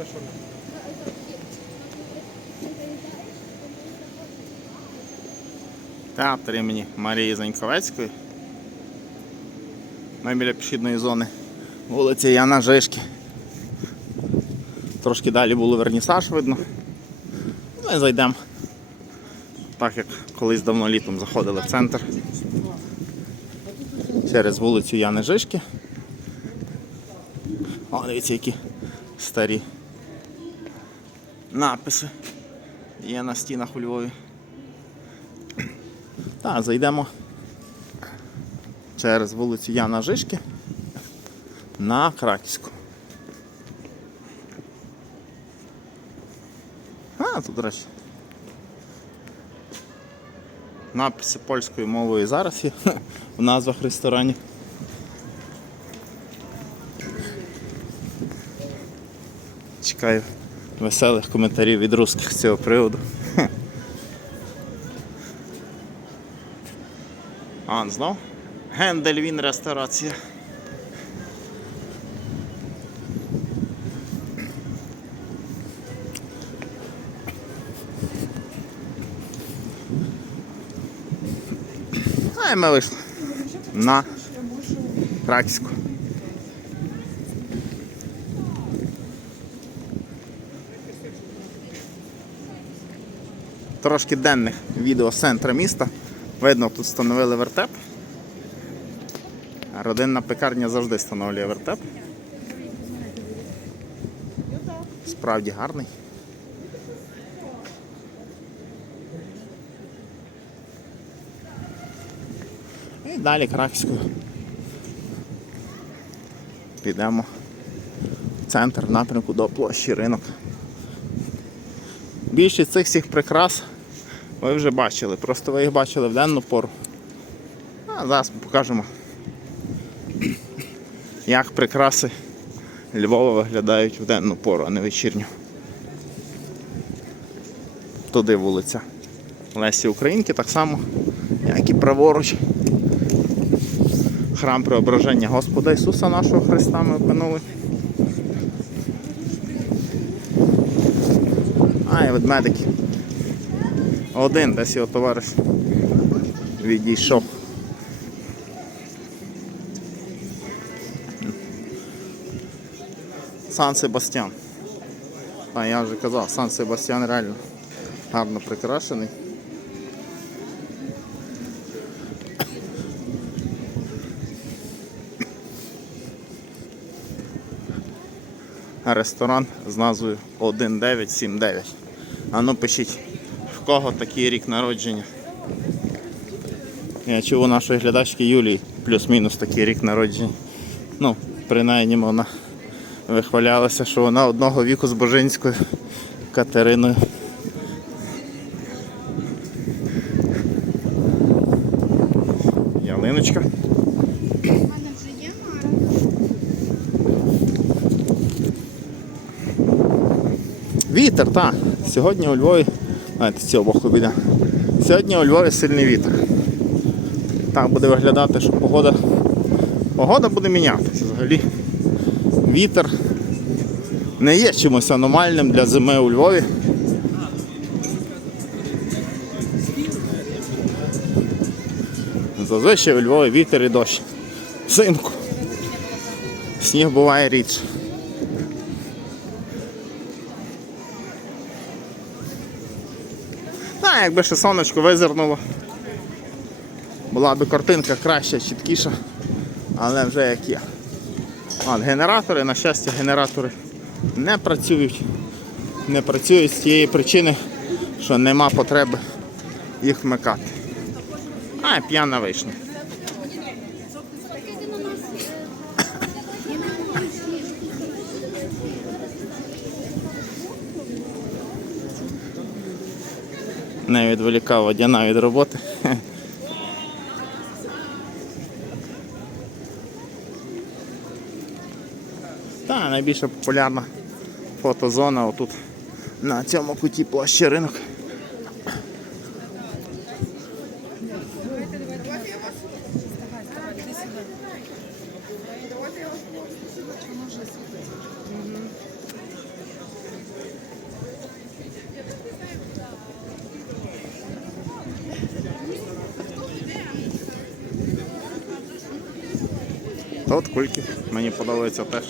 За? Театр імені Марії Заньковецької. Ми біля пішідної зони вулиці Яна Жишки. Трошки далі було вернісаж видно. Ми зайдемо. Так як колись давно літом заходили в центр. Через вулицю Яни Жишки. О, дивіться, які старі написи є на стінах у Львові. Так, зайдемо через вулицю Яна Жишки на Краківську. А, тут, до речі. Написи польською мовою зараз є в назвах ресторанів. Чекаю веселих коментарів від русських з цього приводу. А, знов? Гендельвін ресторація. А ми вийшли на Краківську. Трошки денних відео з центра міста. Видно, тут встановили вертеп. Родинна пекарня завжди встановлює вертеп. Справді гарний. І далі Краківською. Підемо в центр напрямку до площі ринок. Більшість цих всіх прикрас ви вже бачили, просто ви їх бачили в денну пору. А зараз покажемо, як прикраси Львова виглядають в денну пору, а не вечірню. Туди вулиця Лесі Українки, так само, як і праворуч. Храм Преображення Господа Ісуса нашого Христа ми опинули. А, і ведмедики. Один десь його товариш відійшов. Сан Себастьян. А я вже казав, Сан Себастьян реально гарно прикрашений. Ресторан з назвою 1979. А ну пишіть, кого такий рік народження. Я чув у нашої глядачки Юлії плюс-мінус такий рік народження. Ну, принаймні вона вихвалялася, що вона одного віку з Божинською Катериною. Ялиночка. Вітер, так. Сьогодні у Львові, знаєте, цього боку біля. Сьогодні у Львові сильний вітер. Так буде виглядати, що погода. Погода буде мінятися взагалі. Вітер не є чимось аномальним для зими у Львові. Зазвичай у Львові вітер і дощ. Взимку. Сніг буває рідше. Та, якби ще сонечко визирнуло. Була б картинка краща, чіткіша, але вже як є. От, генератори, на щастя, генератори не працюють. Не працюють з тієї причини, що нема потреби їх вмикати. А, п'яна вишня. Не відволікав водяна від роботи. Та найбільша популярна фотозона отут на цьому куті площі ринок. Тут кульки мені подобаються теж.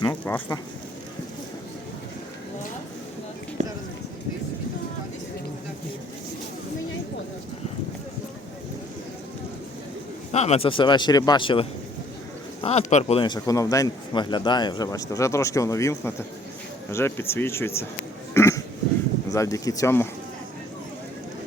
Ну, класно. А, ми це все ввечері бачили. А тепер подивимося, як воно вдень виглядає, вже бачите, вже трошки воно вімкнуте, вже підсвічується. Завдяки цьому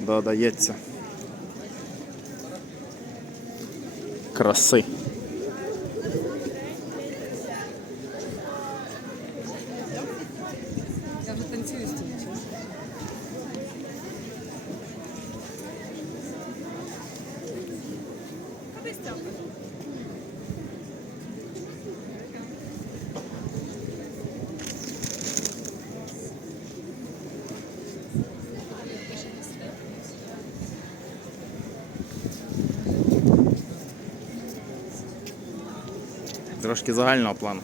додається краси. Я вже танцюю з цим. Трошки загального плану.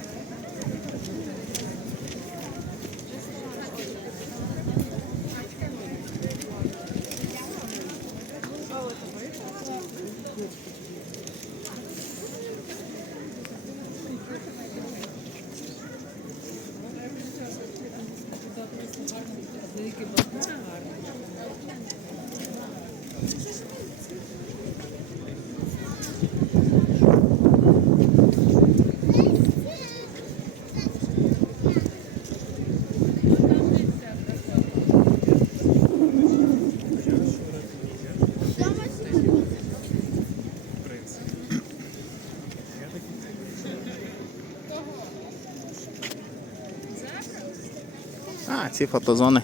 А, ці фотозони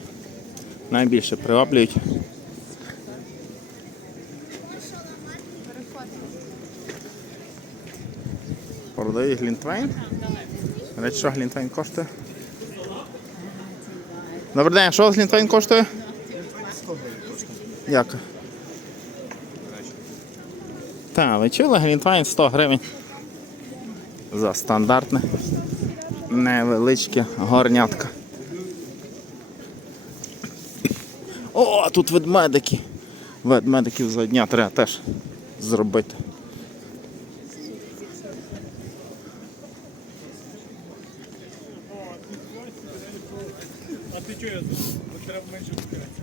найбільше приваблюють. Продають глінтвейн. Речі, що глінтвейн коштує? Добрий день, що глінтвейн коштує? Як? Так, ви чули, глінтвейн 100 гривень. За стандартне невеличке горнятка. О, тут ведмедики. Ведмедиків за дня треба теж зробити. А ти чого я Бо треба менше втикатися.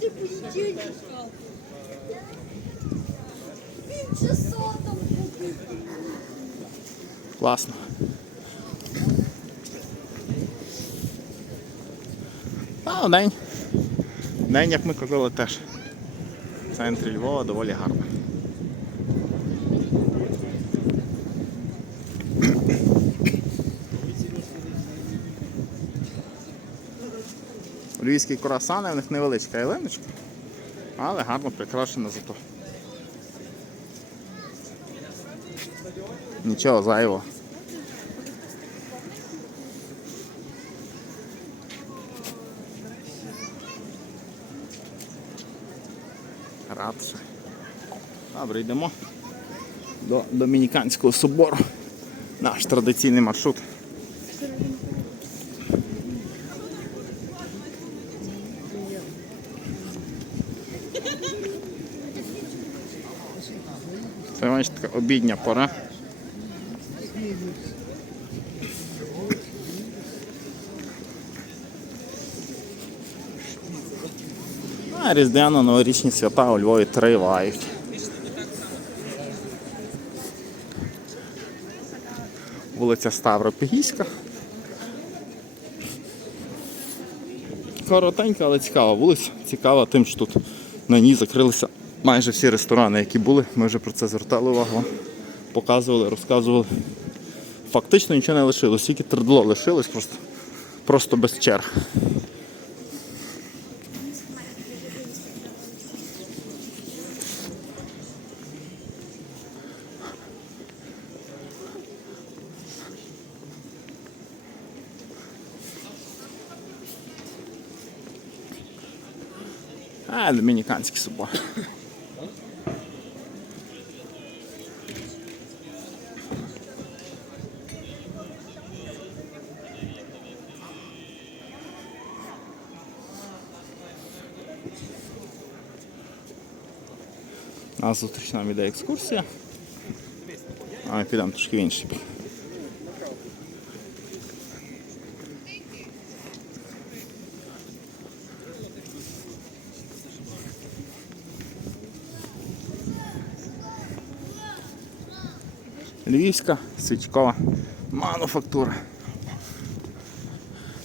ти полетів. Він часом там купив. Класно. А, день. День, як ми казали, теж. В центрі Львова доволі гарно. Львівські курасани, у них невеличка ялиночка, але гарно прикрашена зато. Нічого зайвого. Радше. Добре, йдемо до Домініканського собору. Наш традиційний маршрут. Це бачите, така обідня пора. Різдвяно-новорічні свята у Львові тривають. Вулиця Ставропігійська. Коротенька, але цікава вулиця. Цікава тим, що тут на ній закрилися майже всі ресторани, які були. Ми вже про це звертали увагу. Показували, розказували. Фактично нічого не лишилось, тільки тердло лишилось просто, просто без черг. А, ну, домініканські собаки. Нас зустріч нам екскурсія. А ми підемо трошки інший бік. Львівська свічкова мануфактура.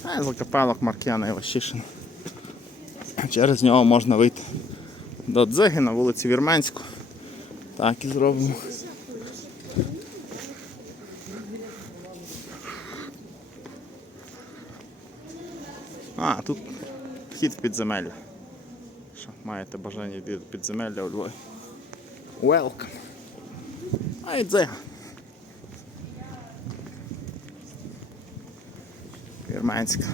А закапелок Маркіяна Іващишина. Через нього можна вийти до Дзиги на вулиці Вірменську. Так і зробимо. А, тут вхід в підземелля. Що маєте бажання від підземелля у Львові. Welcome. А і Дзига. Вірменська.